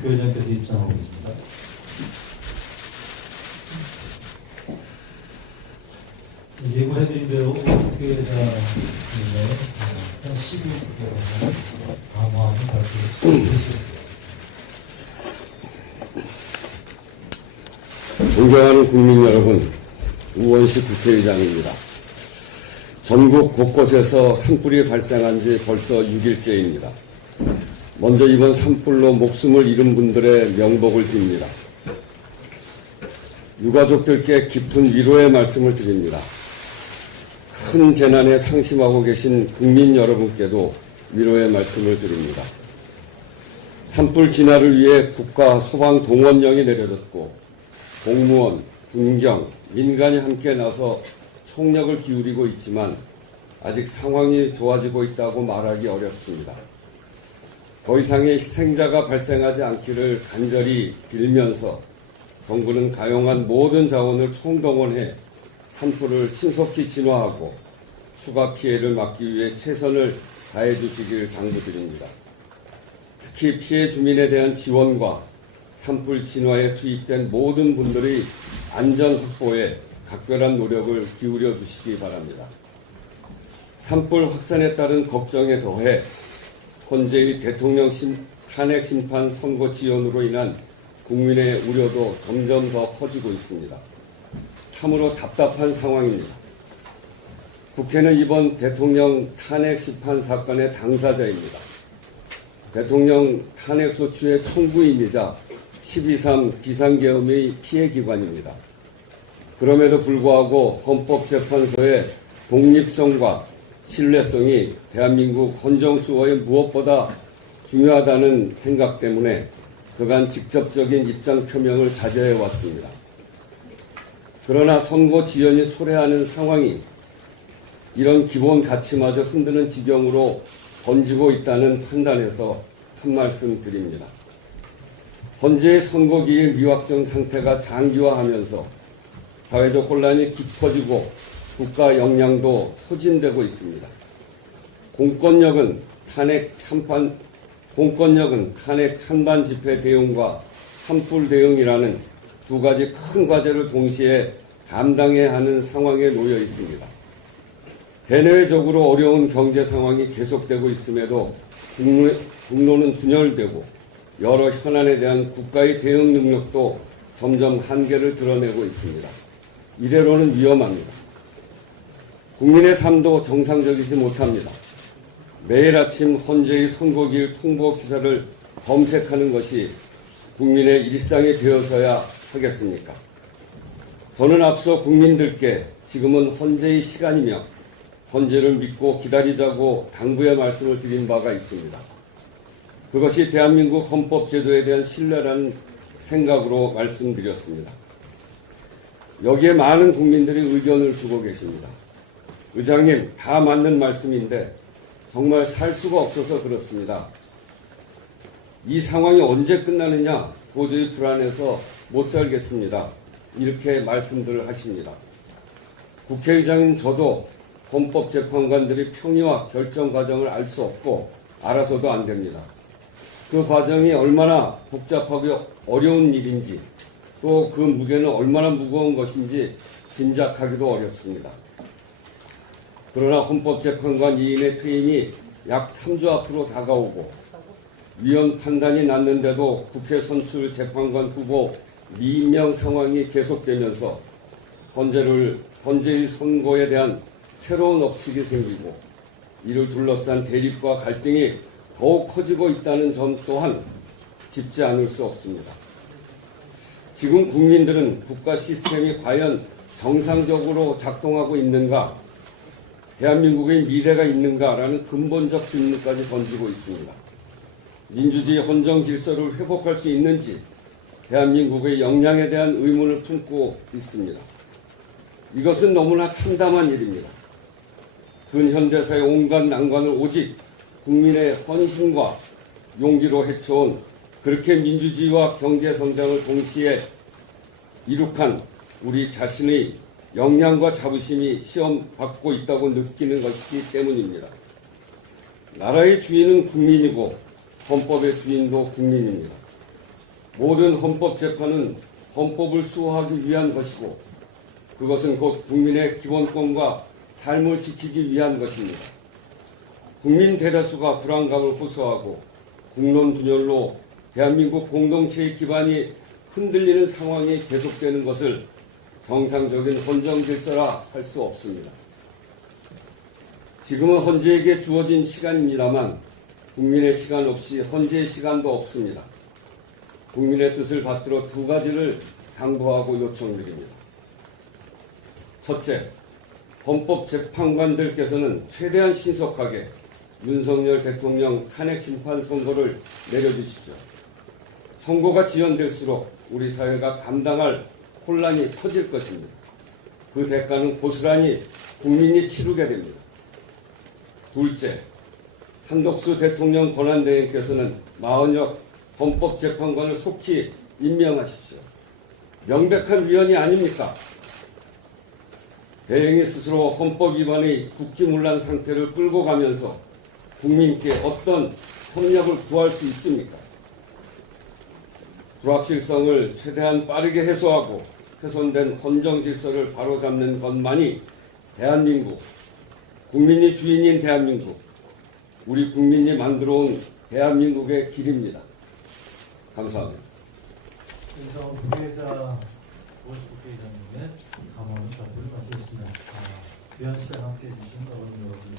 국회의장께서 입장하고 계십니다. 예고해드린 대로 국회의장님의 한 12분 강화하는 발표를 해주셨습니다. 존경하는 국민 여러분, 우원식 국회의장입니다. 전국 곳곳에서 산불이 발생한 지 벌써 6일째입니다. 먼저 이번 산불로 목숨을 잃은 분들의 명복을 빕니다. 유가족들께 깊은 위로의 말씀을 드립니다. 큰 재난에 상심하고 계신 국민 여러분께도 위로의 말씀을 드립니다. 산불 진화를 위해 국가 소방 동원령이 내려졌고 공무원, 군경, 민간이 함께 나서 총력을 기울이고 있지만 아직 상황이 좋아지고 있다고 말하기 어렵습니다. 더 이상의 희생자가 발생하지 않기를 간절히 빌면서 정부는 가용한 모든 자원을 총동원해 산불을 신속히 진화하고 추가 피해를 막기 위해 최선을 다해 주시길 당부드립니다. 특히 피해 주민에 대한 지원과 산불 진화에 투입된 모든 분들의 안전 확보에 각별한 노력을 기울여 주시기 바랍니다. 산불 확산에 따른 걱정에 더해 현재의 대통령 탄핵 심판 선고 지연으로 인한 국민의 우려도 점점 더 커지고 있습니다. 참으로 답답한 상황입니다. 국회는 이번 대통령 탄핵 심판 사건의 당사자입니다. 대통령 탄핵 소추의 청구인이자 12.3 비상계엄의 피해기관입니다. 그럼에도 불구하고 헌법재판소의 독립성과 신뢰성이 대한민국 헌정수호에 무엇보다 중요하다는 생각 때문에 그간 직접적인 입장 표명을 자제해 왔습니다. 그러나 선고 지연이 초래하는 상황이 이런 기본 가치마저 흔드는 지경으로 번지고 있다는 판단에서 한 말씀 드립니다. 현재의 선거기일 미확정 상태가 장기화하면서 사회적 혼란이 깊어지고 국가 역량도 소진되고 있습니다. 공권력은 탄핵 찬반 집회 대응과 산불 대응이라는 두 가지 큰 과제를 동시에 담당해야 하는 상황에 놓여 있습니다. 대내외적으로 어려운 경제 상황이 계속되고 있음에도 국론은 분열되고 여러 현안에 대한 국가의 대응 능력도 점점 한계를 드러내고 있습니다. 이대로는 위험합니다. 국민의 삶도 정상적이지 못합니다. 매일 아침 헌재의 선고기일 통보 기사를 검색하는 것이 국민의 일상이 되어서야 하겠습니까? 저는 앞서 국민들께 지금은 헌재의 시간이며 헌재를 믿고 기다리자고 당부의 말씀을 드린 바가 있습니다. 그것이 대한민국 헌법제도에 대한 신뢰라는 생각으로 말씀드렸습니다. 여기에 많은 국민들이 의견을 주고 계십니다. 의장님, 다 맞는 말씀인데 정말 살 수가 없어서 그렇습니다. 이 상황이 언제 끝나느냐 도저히 불안해서 못 살겠습니다. 이렇게 말씀들을 하십니다. 국회의장인 저도 헌법재판관들의 평의와 결정 과정을 알 수 없고 알아서도 안 됩니다. 그 과정이 얼마나 복잡하고 어려운 일인지 또 그 무게는 얼마나 무거운 것인지 짐작하기도 어렵습니다. 그러나 헌법재판관 2인의 퇴임이 약 3주 앞으로 다가오고 위헌 판단이 났는데도 국회 선출 재판관 후보 미임명 상황이 계속되면서 헌재의 선고에 대한 새로운 억측이 생기고 이를 둘러싼 대립과 갈등이 더욱 커지고 있다는 점 또한 짚지 않을 수 없습니다. 지금 국민들은 국가 시스템이 과연 정상적으로 작동하고 있는가, 대한민국의 미래가 있는가라는 근본적 질문까지 던지고 있습니다. 민주주의 헌정 질서를 회복할 수 있는지 대한민국의 역량에 대한 의문을 품고 있습니다. 이것은 너무나 참담한 일입니다. 근현대사의 온갖 난관을 오직 국민의 헌신과 용기로 헤쳐온 그렇게 민주주의와 경제성장을 동시에 이룩한 우리 자신의 역량과 자부심이 시험받고 있다고 느끼는 것이기 때문입니다. 나라의 주인은 국민이고 헌법의 주인도 국민입니다. 모든 헌법재판은 헌법을 수호하기 위한 것이고 그것은 곧 국민의 기본권과 삶을 지키기 위한 것입니다. 국민 대다수가 불안감을 호소하고 국론 분열로 대한민국 공동체의 기반이 흔들리는 상황이 계속되는 것을 정상적인 헌정 질서라 할 수 없습니다. 지금은 헌재에게 주어진 시간입니다만 국민의 시간 없이 헌재의 시간도 없습니다. 국민의 뜻을 받들어 두 가지를 당부하고 요청드립니다. 첫째, 헌법재판관들께서는 최대한 신속하게 윤석열 대통령 탄핵 심판 선고를 내려주십시오. 선고가 지연될수록 우리 사회가 감당할 혼란이 커질 것입니다. 그 대가는 고스란히 국민이 치르게 됩니다. 둘째, 한덕수 대통령 권한대행께서는 마흔여 헌법재판관을 속히 임명하십시오. 명백한 위헌이 아닙니까? 대행이 스스로 헌법 위반의 국기문란 상태를 끌고 가면서 국민께 어떤 협력을 구할 수 있습니까? 불확실성을 최대한 빠르게 해소하고 훼손된 헌정 질서를 바로잡는 것만이 대한민국, 국민이 주인인 대한민국, 우리 국민이 만들어온 대한민국의 길입니다. 감사합니다. 그래서 부회자, 오십 국회의장님의 감언은 전부를 마치겠습니다. 귀한 시간 함께해 주신 어머니 여러분